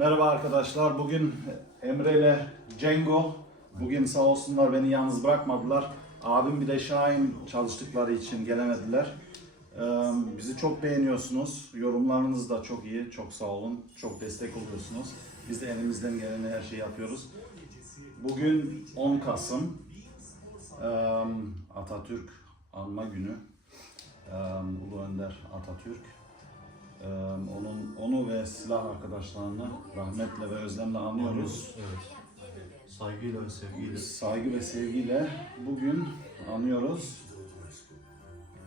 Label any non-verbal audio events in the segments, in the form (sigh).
Merhaba arkadaşlar. Bugün Emre ile Cengo. Bugün sağ olsunlar beni yalnız bırakmadılar. Abim bir de Şahin çalıştıkları için gelemediler. Ee, Bizi çok beğeniyorsunuz. Yorumlarınız da çok iyi. Çok sağ olun. Çok destek oluyorsunuz. Biz de elimizden gelen her şeyi yapıyoruz. Bugün 10 Kasım. Ee, Atatürk Anma Günü. Ee, Ulu Önder Atatürk. Ee, onun onu ve silah arkadaşlarını rahmetle ve özlemle anıyoruz. Evet. Saygıyla ve sevgiyle. Saygı ve sevgiyle bugün anıyoruz.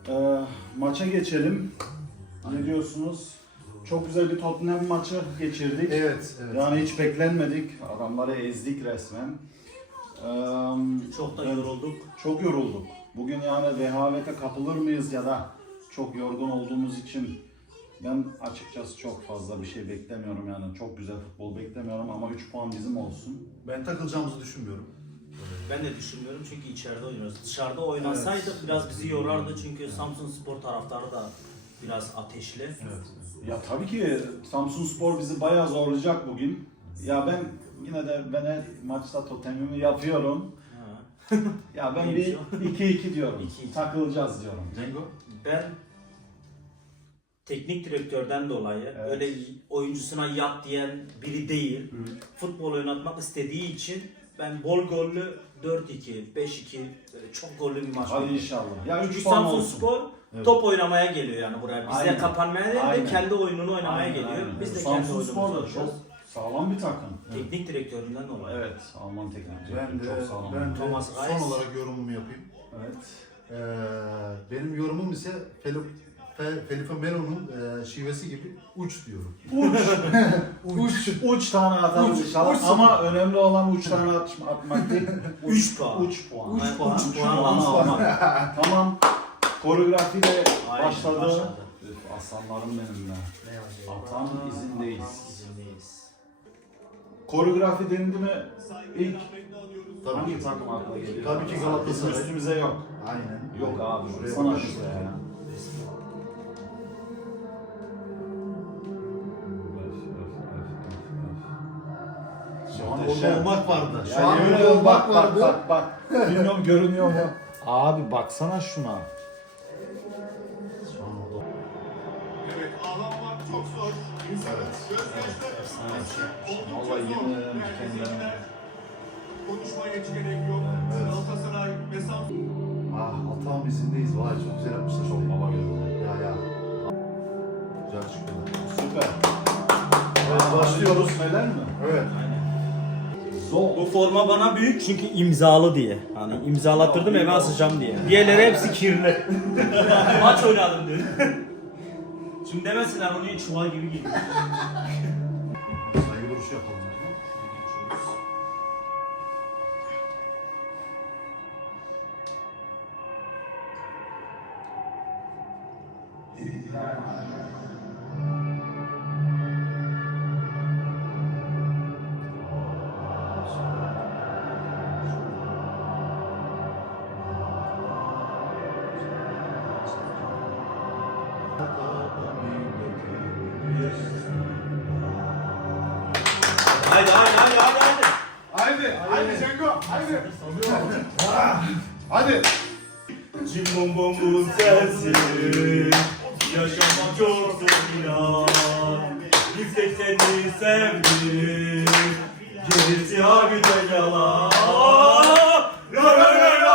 Ee, maça geçelim. Ne diyorsunuz? Çok güzel bir Tottenham maçı geçirdik. Evet, evet. Yani hiç beklenmedik. Adamları ezdik resmen. Ee, Çok da yorulduk. Çok yorulduk. Bugün yani vehavete kapılır mıyız ya da çok yorgun olduğumuz için ben açıkçası çok fazla bir şey beklemiyorum yani. Çok güzel futbol beklemiyorum ama 3 puan bizim olsun. Ben takılacağımızı düşünmüyorum. Ben de düşünmüyorum çünkü içeride oynuyoruz. Dışarıda oynasaydık biraz bizi yorardı çünkü Samsun Spor taraftarı da biraz ateşli. Evet. Ya tabii ki Samsun Spor bizi bayağı zorlayacak bugün. Ya ben yine de ben her maçta totemimi yapıyorum. Ha. Ya ben Neymiş bir o? 2-2 diyorum. 2-2. Takılacağız diyorum. Cengo? Ben teknik direktörden dolayı Evet. öyle oyuncusuna yap diyen biri değil. Futbol oynatmak istediği için ben bol gollü 4-2, 5-2 böyle çok gollü bir maç Hadi inşallah. Ya 3 Çünkü Samsun olsun. Spor Evet. top oynamaya geliyor yani buraya. Bize Aynen. kapanmaya değil de Aynen. kendi oyununu oynamaya Aynen, geliyor. aynen. Biz de kendi Samsun Spor oyunumuzu da çok oynayacağız. sağlam bir takım. Teknik direktöründen dolayı. Evet, Alman teknik Ben direktörü de, çok sağlam. ben de Thomas son Reis. olarak yorumumu yapayım. Evet. Ee, benim yorumum ise Felip, Fe, Felipe Melo'nun e, şivesi gibi uç diyorum. Uç, (laughs) uç tane atalım Uç, inşallah. uç. Ama önemli olan uç tane at, atmak değil. Üç puan. Uç puan. Üç Aynen, puan. Uç puan puan almak. tamam. Koreografi de Aynen, başladı. başladı. Üf, Aslanlarım benim be. Atam izindeyiz. İzindeyiz. Koreografi dendi mi ilk Tabii hangi ki. takım akla geliyor? Tabii ki Galatasaray. Üstümüze yok. Aynen. Yok abi. Şuraya Sana işte mısın? ya. Şu Muhteşem. orada olmak vardı. Şu an yemin orada ederim olmak bak bak vardı. bak bak. Bilmiyorum görünüyor mu? Abi baksana şuna. Şu an orada. Evet, ağlamak çok zor. İnsanın gözyaşları oldukça Vallahi zor. yemin ederim Merkez kendilerine. yönler. Konuşmaya hiç gerek yok. Evet. Galatasaray ve Samsun Ah Atam izindeyiz. Vay çok güzel yapmışlar. Çok baba gördüm. Ya ya. Güzel çıktı. Süper. Evet, başlıyoruz. Neler mi? Evet. Zor. Bu forma bana büyük çünkü imzalı diye. Hani imzalattırdım eve asacağım diye. Diğerleri hepsi kirli. (laughs) Maç oynadım dün. Şimdi demesinler onu çuval gibi giydim. Saygı duruşu yapalım. Haydi haydi haydi haydi haydi. Haydi, haydi Cengo, haydi. Hadi. Cim bom bom bum sensin Yaşamak çok zor inan Bir tek seni sevdim Gerisi harbiden yalan La la la la la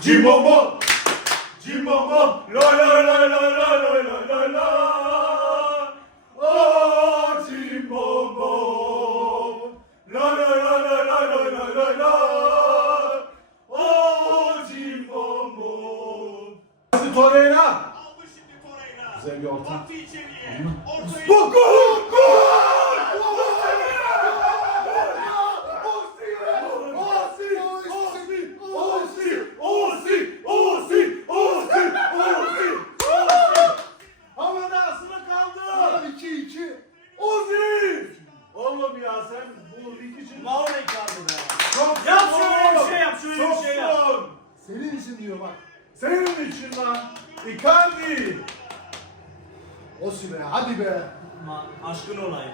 Cimbombom! Cimbombom! Lay lay lay lay lay lay! Icardi. Osi be hadi be. Ma- aşkın olayım.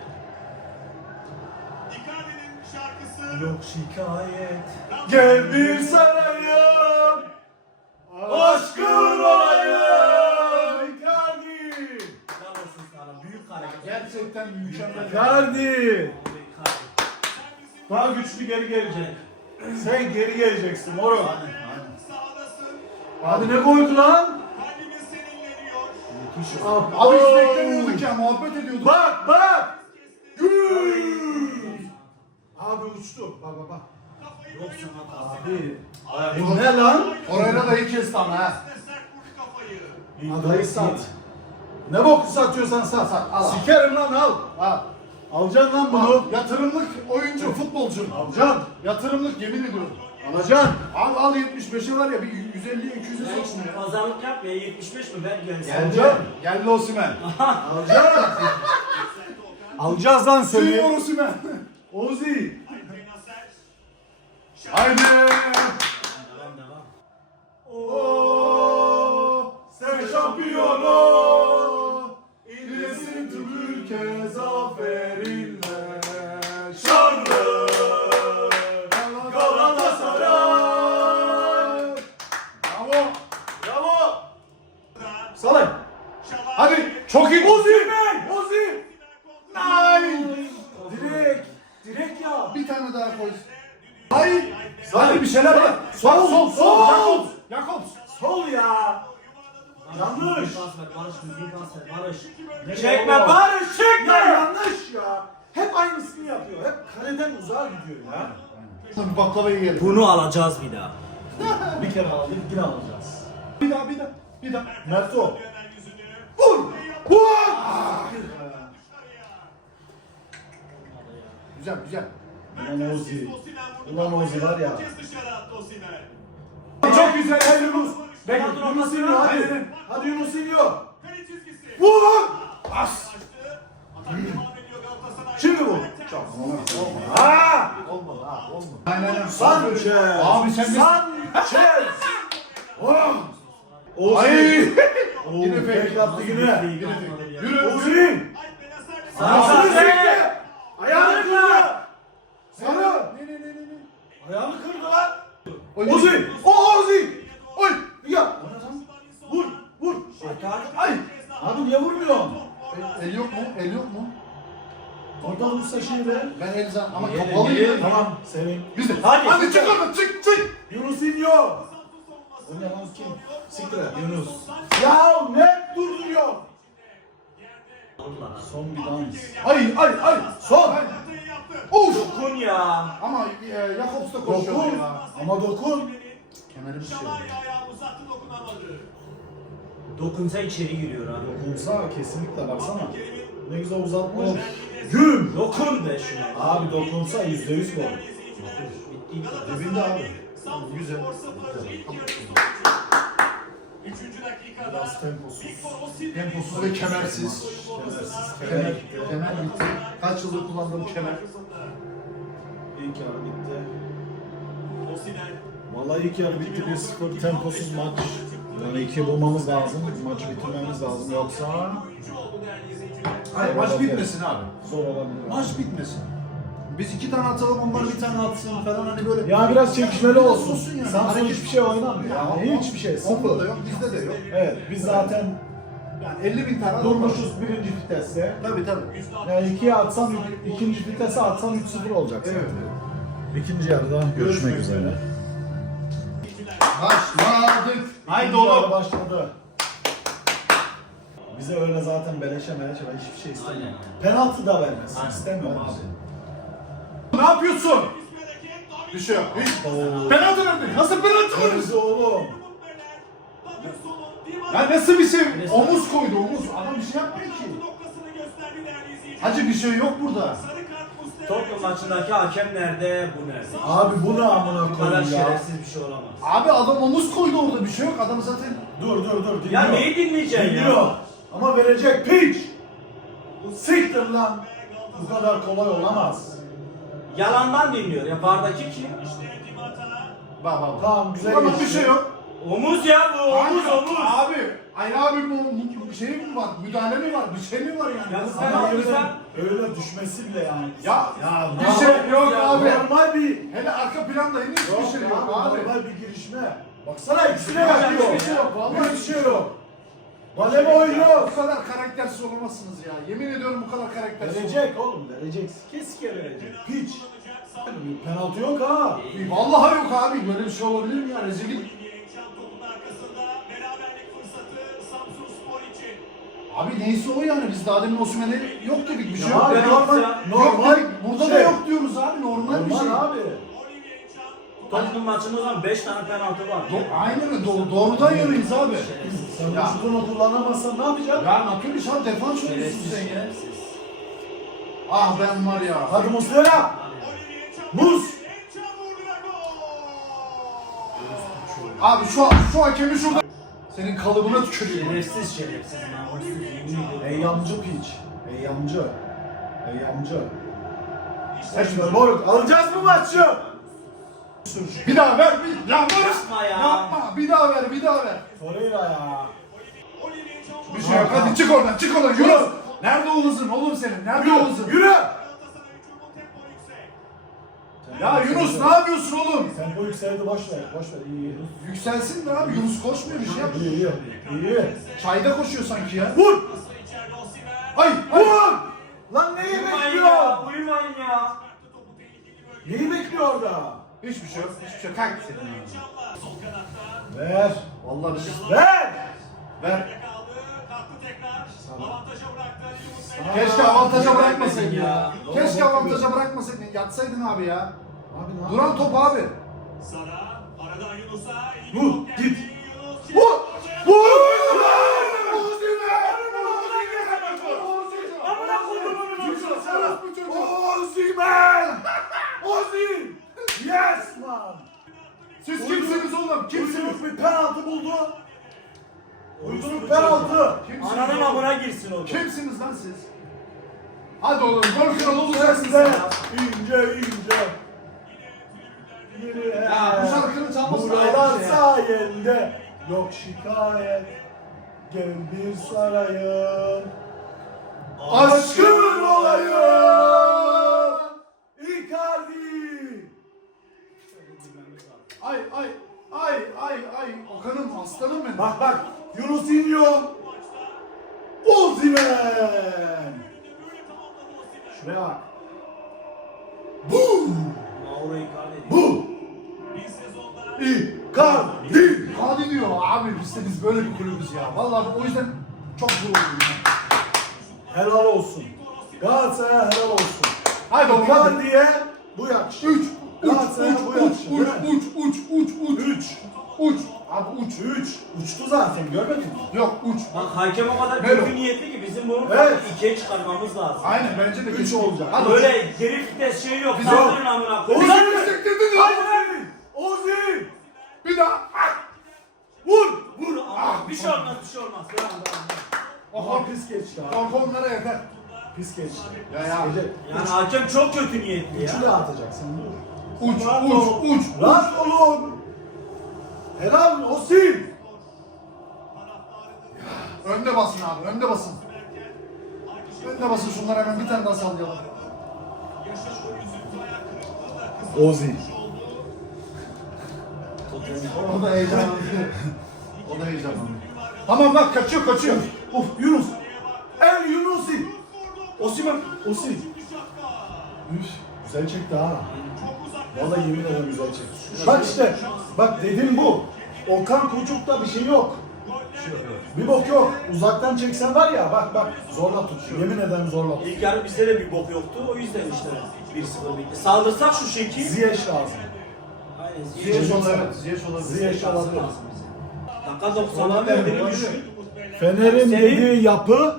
Icardi'nin şarkısı. Yok şikayet. Gel bir sarayım. Aşkın olayım. Icardi. Büyük hareket. Gerçekten mükemmel. Icardi. Daha güçlü geri gelecek. Sen geri geleceksin. Sağdasın. Abi ne koydu lan? Abi hiç beklemiyorduk ya muhabbet ediyorduk. Bak bak. Abi uçtu. Bak bak bak. Yok sanat Abi. Bu ne lan? Orayla da iyi kesti ama ha. Adayı sat. Ne boku satıyorsan sat. Sat, al. Sikerim lan al. Al. Alacaksın lan bunu. Yatırımlık oyuncu, futbolcu. Alacaksın. Yatırımlık yemin ediyorum. Alacaksın. Al al 75'e var ya bir 150'ye 200'e soksun ya. Pazarlık yap ya 75 mi ben gelsin. Alacaksın. Geldi Osimhen. Alacaksın. Alacağız lan seni. Osimhen. Ozi. Alpay Nasser. Haydi. Salay. Hadi çok iyi. Ozi. Ozi. Nice. Direkt. Direkt ya. Bir tane daha koy. Hayır. Hadi bir şeyler yap. Sol sol sol. Sol. Jakobs. Jakobs. Sol ya. Yanlış. Barış Çekme? Barış çekme. Ya yanlış ya. Hep aynısını yapıyor. Hep kaleden uzağa gidiyor ya. Bir baklavayı yiyelim. Bunu alacağız bir daha. (laughs) Bir kere aldık, yine alacağız. Bir daha bir daha. Bir daha. Merto. Vur! Vur! Güzel güzel. Ulan Ozi. Ulan Ozi var ya. dışarı attı Osimhen. Çok güzel hadi Yunus. Bekle Hadi Yunus iniyor hadi. Hadi Yunus çizgisi. Vur lan! As! Şimdi bu. Çok. Ha! Olmadı ha olmadı. Aynen. Sanchez. Abi sen de- Sanchez. Oh! Ozi. Ay. Yine fake. yaptı yine. Yürü. Sarı sarı. sekti. Ayağını kırdı. Sarı. Ne ne ne ne. Ayağını kırdı lan. Ozi. O Ozi. Oy. Ya. Vur. Vur. Ay. Abi niye vurmuyorsun? El, el yok mu? El yok mu? Orada vursa şey ver. Ben el zan ama kapalı. Tamam senin. Biz de. Hadi. Hadi çık oradan çık çık. Yunus Siktir et Yunus. Ya ne durduruyor? Son bir dans. Ay ay ay. Son. Of. Dokun ya. Ama e, Jakobs da koşuyor Dokun. ya. Ama dokun. Kemerimiz şey. Dokunsa içeri giriyor abi. Dokunsa kesinlikle baksana. Ne güzel uzatmış. Of. Güm. Dokun be şuna. Abi dokunsa yüzde yüz gol. Bitti. Dibinde abi. Güzel. Üçüncü dakikada Biraz temposuz. Victor Osimhen'in Temposuz ve kemersiz. Kemersiz. Kemer, kemer bitti. Kaç yıldır kullandığım kemer. İlk yarı bitti. Osimhen Vallahi ilk yarı bitti. 1-0 temposuz maç. Yani iki bulmamız lazım. Maçı bitirmemiz lazım. Yoksa. Hayır maç bitmesin abi. zor olabilir. Maç bitmesin. Biz iki tane atalım onlar bir tane atsın falan hani böyle. Ya biraz çekişmeli olsun. Olsun yani. Samsun Hareket- hiçbir şey oynamıyor. Yani hiçbir şey. Onda da Sıfır. yok bizde de yok. Evet biz zaten Yani 50 bin tane var. durmuşuz birinci viteste. Tabii tabii. Yani ikiye atsam, ikinci vitese atsam 3-0 olacak zaten. Evet. İkinci yarıda görüşmek üzere. Başladık. Haydi İkinci yarı oğlum. başladı. Bize öyle zaten beleşe meleşe ben hiçbir şey istemiyorum. Aynen. Penaltı da vermesin. Aynen. İstemiyorum abi. Ne yapıyorsun? Bir şey yok. Hiç. Penaltı nerede? Nasıl penaltı var? Kırmızı oğlum. Ya nasıl bir şey? Omuz koydu omuz. Adam bir şey yapmıyor ki. Hacı bir şey yok burada. Tottenham maçındaki hakem nerede? Bu nerede? Abi bu ne amına Bu kadar koyayım ya. şerefsiz bir şey olamaz. Abi adam omuz koydu orada bir şey yok. Adam zaten Dur dur dur dinliyor. Ya neyi dinleyeceksin Dinliyor. ya? Ama verecek piç. Siktir lan. Bu kadar kolay olamaz. Yalandan dinliyor. Ya bardaki kim? İşte Dimata. Bak bak. Tamam, güzel Ama geçti. bir şey yok. Omuz ya bu omuz Abi, omuz. Abi, ay abi bu, bu şey mi var? Müdahale mi var? Bir şey mi var yani? Ya sen- Ama öyle, öyle düşmesi bile yani. Ya, Ya bir normal- şey yok ya, abi. Normal bir Hele arka planda henüz hiçbir şey yok abi. Normal bir girişme. Baksana ikisine Ya, bakıyor. hiçbir şey yok, vallahi Hiçbir şey yok. Valeme oynuyor. Bu kadar karaktersiz olamazsınız ya. Yemin ediyorum bu kadar karaktersiz Verecek oğlum verecek. Keske verecek. Hiç. Penaltı yok ha. Vallahi yok abi. Böyle bir şey olabilir mi ya? Rezillik. Abi neyse o yani. Biz daha demin Osman'e yok dedik. Bir şey yok. normal. ya. Yok Normal. dedik. Burada da şey. yok diyoruz abi. Normal bir şey. Normal abi. Tottenham maçında o zaman 5 tane penaltı var. Do- Aynen öyle. Do- doğrudan yürüyüz abi. Sen Ya. vücudunu kullanamazsan ne yapacaksın? Ya natürlü şu an defans oyuncusun sen ya. Ah ben var ya. Hadi Muslera. Muz. Abi şu şu hakemi şurada. Senin kalıbına tüküreyim. Şerefsiz şerefsiz. Ey yamcı piç. Ey yamcı. Ey yamcı. Seçme moruk. Alacağız mı maçı? Bir daha ver. Bir. Yapma ya. Yapma. Bir daha ver. Bir daha ver. Torreira ya. Bir şey yok. Hadi çık oradan. Çık oradan. Yürü. Nerede o hızın oğlum senin? Nerede o hızın? Yürü. Ya Yunus ne yapıyorsun oğlum? Tempo yükseldi boş ver. Boş ver. İyi iyi. Yükselsin de abi. Yunus koşmuyor bir şey yap. İyi iyi. İyi. Çayda koşuyor sanki ya. Vur. Ay. Vur. Lan neyi bekliyor? uyumayın ya. Neyi bekliyor orada? Şey şey yok. Kalk senin. Yençan'la sol kanatta. Ver. Vallahi biz. Ver. Ver. Yerde kaldı. Kalktı tekrar. Avantaja bıraktı. Ali Umut Mehmet. Keşke avantaja bırakmasaydın ya. Keşke avantaja bırakmasaydın. Yatsaydın abi ya. Abi ne Duran top abi. Sara. Aradan Yunus'a. iyi bir Vur, git. Vur! Vur! Ozimen! Yes man! Siz kimsiniz oğlum? Kimsiniz? Uyduruk bir penaltı buldu. Uyduruk penaltı. Kimsiniz Ananın oğlum? amına girsin o. Kimsiniz lan siz? Hadi oğlum gol kralı olacaksınız Size ya. ince ince. Yürü Ya bu şarkının çalması Buralar ayrı bir şey ya. sayende yok şikayet. Gel bir sarayım. Aşkın olayım. Icardi. Ay ay ay ay ay Okan'ım aslanım benim. Bak bak Yunusinho. Ozimen. Şuraya bak. Bu. Mauro Icardi. Bu. Icardi. Hadi diyor abi biz de biz böyle bir kulübüz ya. Vallahi o yüzden çok gururluyum ya. Helal olsun. Galatasaray'a helal olsun. Hadi oğlum hadi. Icardi'ye bu yakışır. 3 Abi uç. Uçtu zaten görmedin mi? Yok uç. Bak hakem o kadar Melo. kötü niyetli ki bizim bunu Evet. ikiye çıkarmamız lazım. Aynen bence de Üç olacak. Hadi Böyle herifte şey yok. Biz Saldırın amına koyayım. Bizi destekledin ya. Hayır! Ozi! Bir daha. Ah! Vur! Vur ama bir şey olmaz bir şey olmaz. Devam devam. Aha pis geçti. Korkonlara yeter. Pis geçti. Ya ya. Yani hakem çok kötü niyetli Üçü ya. de atacaksın dur. Uç uç ol. uç. Lan oğlum! Helal Ozi! Önde basın abi önde basın. Önde basın şunlara hemen bir tane daha sallayalım. Ozi. O da heyecanlandı. o da heyecanlandı. Tamam bak kaçıyor kaçıyor. Of Yunus! El Yunusi! Osimen! Osi! Güzel çekti ha. Vallahi yemin ederim güzel çekti. Bak işte, bak dedim bu. Okan Koçuk'ta bir şey yok. Bir bok yok. Uzaktan çeksen var ya bak bak zorla tut. Yemin ederim zorla tut. İlk yarı bizde de bir bok yoktu. O yüzden işte 1-0 bitti. Saldırsak şu şekil. Ziyeş lazım. Aynen. Ziyech olabilir. Ziyech olabilir. Ziyeş olabilir. Dakika 90'a verdiğini düşün. Fener'in dediği yapı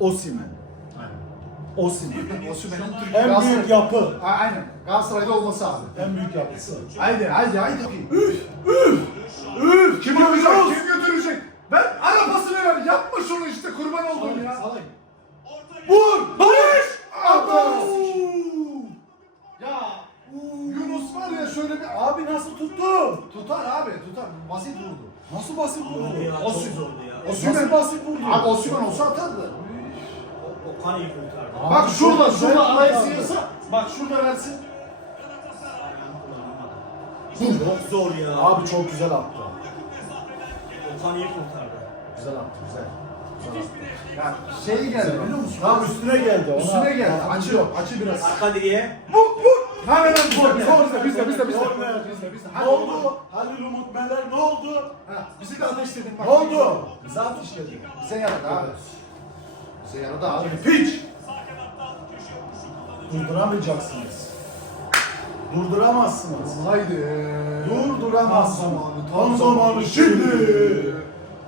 Osimen. Osimen. Osimhen'in Türk En Galatasaray- büyük yapı. A- Aynen. Galatasaray'da olması abi. En büyük yapısı. Haydi haydi haydi. Üf! Üf! Üf! Kim götürecek? Kim götürecek? Ben arabasını ver. Yapma şunu işte kurban oldum ya. Salay. Vur! Barış! Abbas! Ya Yunus var ya şöyle bir Abi nasıl tuttu? tutar abi tutar. Basit vurdu. Nasıl basit vurdu? Ya, çok zordu ya. Osimhen- Nasıl basit vurdu? Abi Osimhen olsa atardı. İyi kurtardı. Bak şurada şurada arayı sıyırsa bak şurada versin. Çok zor ya. Abi çok güzel attı. Okan iyi kurtardı. Güzel attı güzel. Ya şey geldi biliyor musun? Tam üstüne geldi. Ona, Üstüne geldi. Açı yok. Açı biraz. Arka direğe. Hemen hemen gol. Bizde bizde bizde bizde. Bizde bizde. Ne oldu? Halil Umut Meler ne oldu? Ha, bizi de ateşledin bak. Ne oldu? Bize ateşledi. Bize yaradı abi. Bize yaradı abi. Piç! Durduramayacaksınız. Durduramazsınız. Haydi. Durduramazsınız. Tam Tam zamanı şimdi.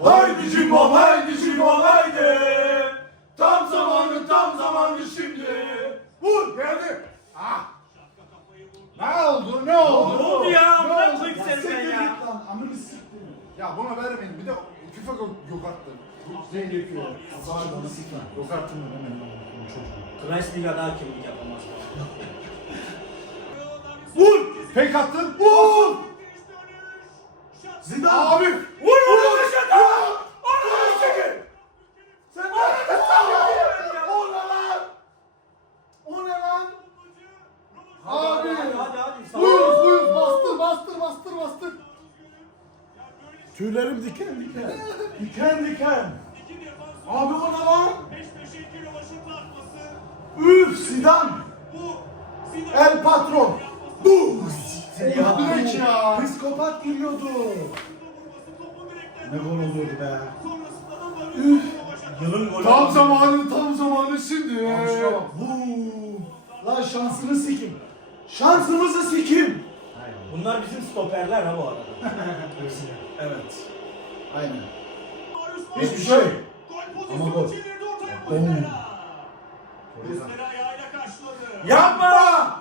Haydi Cimbom haydi Cimbom haydi. Tam zamanı tam zamanı şimdi. Vur geldi. Ah. Ne oldu? Ne oldu? Ne oldu ya? Ne oldu? Siktir git ya. lan. Amını siktir. Ya buna vermeyin. Bir de küfe yok attı. Ne gerekiyor? Var bana siktir. Yok artık mı hemen çocuğu. Kreisliga daha kimlik yapamaz. Vur! Fake attın. Vur! Zidane. Abi! Vur vur dışarıda. Onu çekin. Sen ne O ne lan? O ne lan? Abi! Hadi hadi hadi. Buyur buyur bastır bastır bastır bastır. Tüylerim diken diken. diken diken. Abi o ne lan? Üf Zidane. El patron. Bu. Ya direkt ya. Psikopat giriyordu. Ne gol olurdu be. Yılın golü. Tam zamanı tam zamanı şimdi. Şuna bak. Vuu. Lan şansını sikim. Şansımızı sikim. Bunlar bizim stoperler ha bu arada. (laughs) Hepsini. Evet. Aynen. Hiçbir şey. Ama gol. Yapma!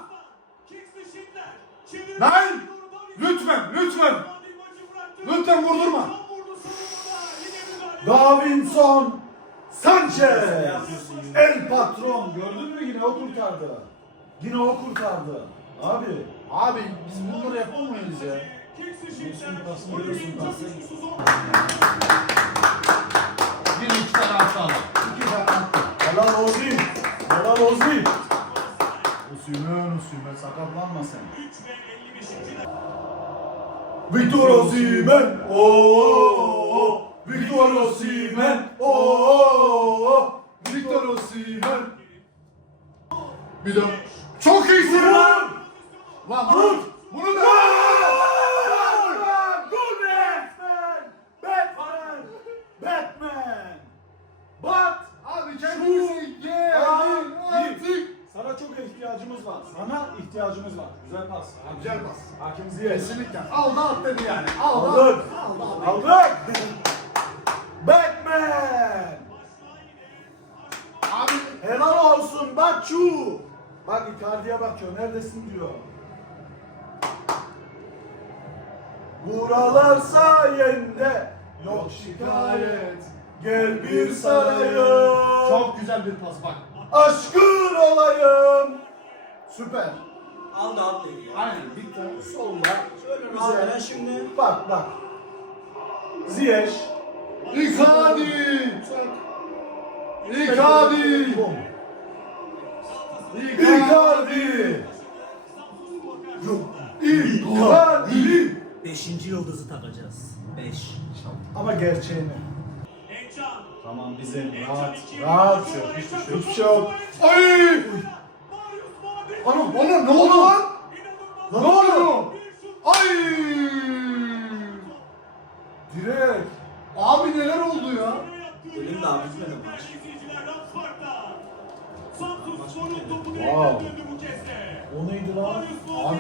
Lan! Lütfen lütfen. Lütfen vurdurma. Davinson Sanchez. El patron. Gördün mü yine o kurtardı. Yine o kurtardı. Abi. Abi biz bunları yapamayız ya. Bir iki tane atalım. İki tane attı. Helal Ozi. Helal Ozi. Osümen Osümen sakatlanma sen. Victor Osimhen. Oo! Victor Osimhen. Oo! Victor Osimhen. Bir de çok iyisin lan. Lan! Lan bunu da Batman! Batman! Batman! Bat! Abi kendisi Artık. Sana çok ihtiyacımız var. Sana ihtiyacımız var. Güzel pas. Güzel bas. Hakim Ziyech. Kesinlikle. Al da at dedi yani. Al da. Aldık. Al da at. Aldık. Batman! Abi Helal olsun Baçu. Bak Icardi'ye bakıyor. Neredesin diyor. Buralar sayende yok şikayet. Gel bir sarayım. çok güzel bir pas bak. Aşkın olayım. Süper. Al da al dedi. Aynen bitti. Solda. Şöyle Güzel. rahat şimdi. Bak bak. Ziyech. Icardi. Icardi. Icardi. Icardi. Yok. Icardi. Beşinci yıldızı takacağız. Beş. Ama gerçeğini. Tamam bize rahat. Rahat. Hiçbir şey yok. Ay! Anam anam ne oldu lan? Ne oldu? Ay! Direkt. Abi neler oldu ya? Elim daha bitmedi maç. Wow. O neydi lan? Abi.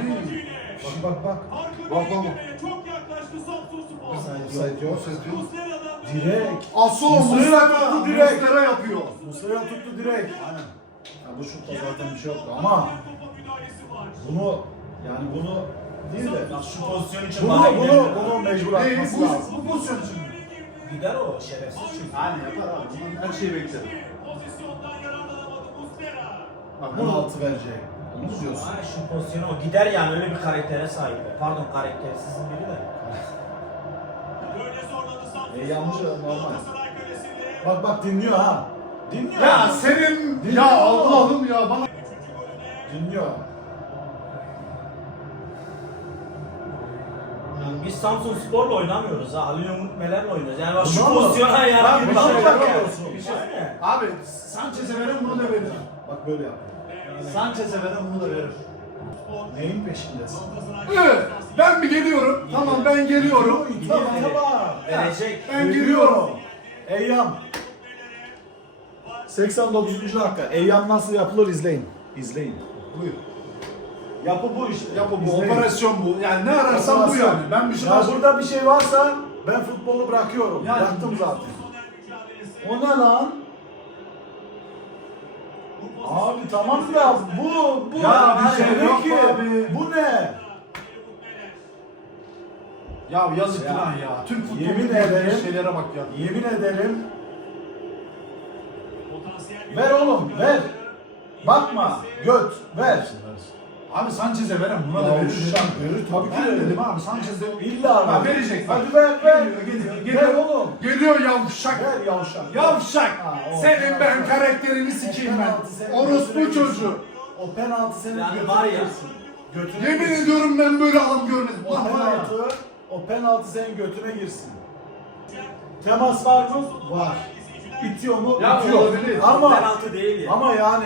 Bak bak bak. Bak, bak, bak. Çok yaklaştı Samsun Spor. Offside yok. Direkt. Aso Muslera tuttu direkt. Muslera yapıyor. Muslera tuttu direkt. Aynen. Ya bu şutta zaten bir şey yoktu ama topa müdahalesi var. bunu yani bunu değil de Bak şu pozisyon için bunu bana bunu gidelim. bunu mecbur atması bu, lazım. bu pozisyon için? Gider o şerefsiz çünkü. Aynen yapar abi. Bundan her şeyi beklerim. Pozisyondan yararlanamadı Muslera. Bak bunu Penaltı verecek. Onu diyorsun? Hani şu pozisyona o gider yani öyle bir karaktere sahip. Pardon karaktersizin biri de. Böyle zorladı Samsun. E, yağmur ya, normal. Galatasaray kalesinde. Bak bak dinliyor ha. Dinliyor. Ya senin Dinliyor. ya Allah'ım ya bana golüne Dinliyor. Yani biz Samsun Spor'la oynamıyoruz ha. Ali Umut Meler'le oynuyoruz. Yani bak şu Bundan mı? pozisyona Bak, yani bir bir şey bak. yapıyorsun. Bir şey. Aynen. Abi Sanchez'e verin bunu da verir. Bak böyle yap. Sanchez'e verin bunu da verir. Neyin peşindesin? Evet, ben mi geliyorum? Tamam ben geliyorum. Tamam tamam. Verecek. Ben geliyorum. Eyyam. 89. dakika. Eyyam nasıl yapılır izleyin. İzleyin. Buyur. Yapı bu işte. Yapı bu, İzleyin. operasyon bu. Yani ne ararsan bu yani. Ben bir şey Ya burada bir şey varsa ben futbolu bırakıyorum. Yani- Bıraktım zaten. O ne lan? Abi tamam da bu bu Ya bir şey ne yok ki? abi. Bu ne? Ya yazık Ya. ya. Türk futbolu Yemin ederim. şeylere bak ya. Yemin ederim. Ver oğlum ver. Bakma. Göt. Ver. Abi Sanchez'e verin buna da Ya verir. uşak verir, tabii ki Ben verir. dedim abi Sanchez'e İlla Ha, ver. verecek. Hadi ver ver. Geliyor, geliyor, Ver geliyor. oğlum. Geliyor yavşak. Ver yavşak. Yavşak. Ha, o Senin ben karakterini sikeyim ben. penaltı senin Orospu götüne çocuğu. girsin. O penaltı senin Yani götüne var ya. girsin. Götüne Yemin girsin. ediyorum ben böyle adam görmedim. O Lan var ya. penaltı, o penaltı senin götüne girsin. Temas var mı? Var. İtiyor mu? Ya İtiyor. olabilir. Ama Penaltı değil ya. ama yani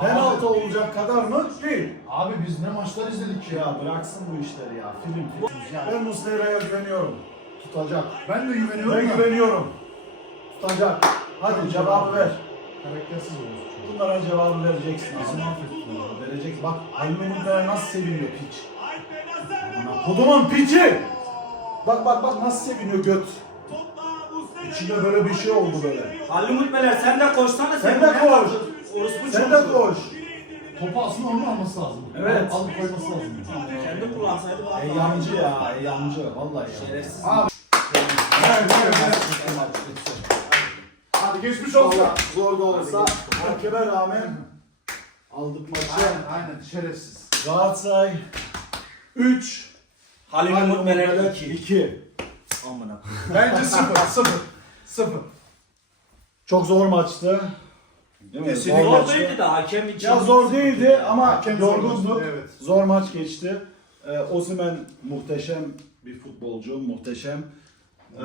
penaltı olacak kadar mı? Değil. Abi biz ne maçlar izledik ya. Ya bıraksın bu işleri ya. Film film. Ya ben Muslera'ya güveniyorum. Tutacak. Ben de güveniyorum Ben da. güveniyorum. Tutacak. Hadi cevabı ver. Karaktersiz olur. Bunlara cevabı vereceksin. Ağzını Vereceksin. Bak Halil nasıl seviniyor piç. Kodumun piçi. Bak bak bak nasıl seviniyor göt. İçinde böyle bir şey oldu böyle. Ali Umut Meler sen de koşsana Sen de koş. Orospu Sen de çocuğu. koş. Topu aslında onun alması lazım. Evet. Alıp koyması lazım. Kendi kullansaydı daha Ey yancı ya, ey yancı. Vallahi ya. Şerefsiz. Abi. Evet, evet, evet. Hadi geçmiş olsun. Zor da olsa hakeme rağmen aldık maçı. Aynen aynen şerefsiz. Galatasaray 3 Halil Umut Meler 2. 2. Amına. Bence sıfır sıfır. Sıfır. Çok zor maçtı. Değil mi? Kesinlikle. Zor değildi de hakem için. Ya zor değildi ama Hakem yorgunduk. zorladı, evet. Zor maç geçti. Ee, Osimhen muhteşem bir futbolcu, muhteşem. Ee,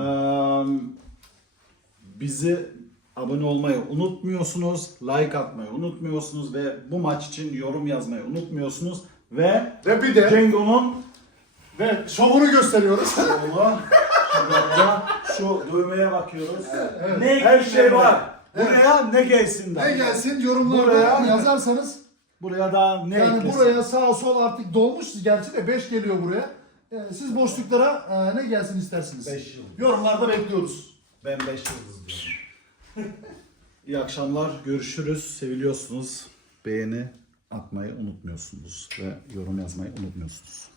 bizi abone olmayı unutmuyorsunuz, like atmayı unutmuyorsunuz ve bu maç için yorum yazmayı unutmuyorsunuz ve Ve bir de Cengo'nun ve şovunu gösteriyoruz. oğlu şurada şu dövmeye bakıyoruz. Evet. Ne Her şey var. Evet. Buraya ne gelsin Ne gelsin yorumlarda Buraya- yazarsanız Buraya da ne yani eklesin? buraya sağ sol artık dolmuş gerçi de 5 geliyor buraya. Yani siz boşluklara e, ne gelsin istersiniz? Beş yıl. Yorumlarda bekliyoruz. Ben 5 yıldız diyorum. (laughs) İyi akşamlar. Görüşürüz. Seviliyorsunuz. Beğeni atmayı unutmuyorsunuz ve yorum yazmayı unutmuyorsunuz.